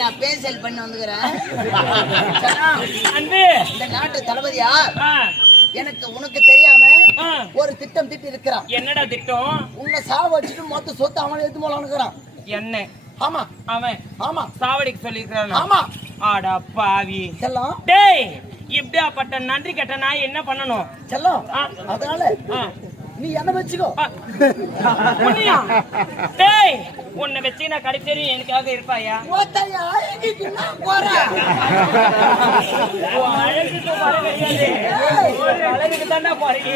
நான் பேசல் பண்ண வந்துக்கிறேன். இந்த நாட்டு தளபதியா எனக்கு உனக்கு தெரியாம ஒரு திட்டம் திட்டி இருக்கிறான். என்னடா திட்டம்? உன்னை சாவ வச்சுட்டு மொத்த சொத்து அவனை எடுத்து போலான்னுக்குறான். என்ன? ஆமா அவன் ஆமா சாவடிக்கு சொல்லிருக்கான். ஆமா. ஆடா பாவி செல்லம். டேய் இப்படியாப்பட்ட நன்றி கெட்ட நான் என்ன பண்ணணும் செல்லம்? அதனால நீ என்ன வச்சுக்கோ. டேய் உன்னை வச்சு நான் கடைசி எனக்காக இருப்பாயா? அழகுக்கு தாண்டா போறீங்க.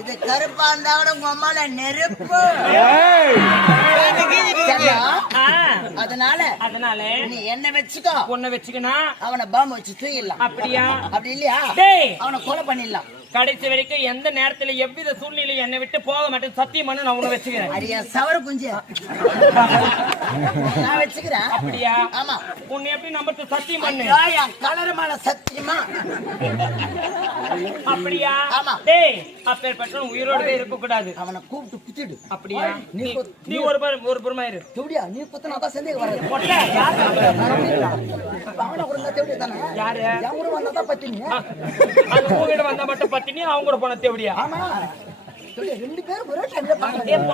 இது கருப்பா இருந்தா கூட உங்க அம்மால நெருப்பு. அதனால நீ என்ன வச்சுக்கோ. உன்னை வச்சுக்கனா அவனை பாம்பு வச்சு தூயிடலாம். அப்படியா? அப்படி இல்லையா அவனை கொலை பண்ணிடலாம். கடைசி வரைக்கும் எந்த நேரத்துல எவ்வித சூழ்நிலையும் என்னை விட்டு போக மாட்டேன் சத்தியம் பண்ணு. நான் உன்னை வச்சுக்கிறேன். அடியா சவர குஞ்சு நான் வச்சுக்கிறேன். அப்படியா? ஆமா. உன்னை எப்படி நம்பத்து சத்தியம் பண்ணு. கலரமான சத்தியமா? அப்படியா? ஆமா. டேய் அப்பேற்பட்ட உயிரோடவே இருக்க கூடாது. அவனை கூப்பிட்டு குத்திடு. அப்படியா? நீ ஒரு புறமா இரு. தேவடியா நீ குத்தனாதான் சந்தேகம் வராது. அவனை கூட தேவடியா தானே? யாரு? என் கூட வந்தாதான் பத்தினி. அது உங்ககிட்ட வந்தா மட்டும் பத்தினி, அவங்க கூட போன தேவடியா? ஆமா. ரெண்டு பேரும் ஒரே டைம்ல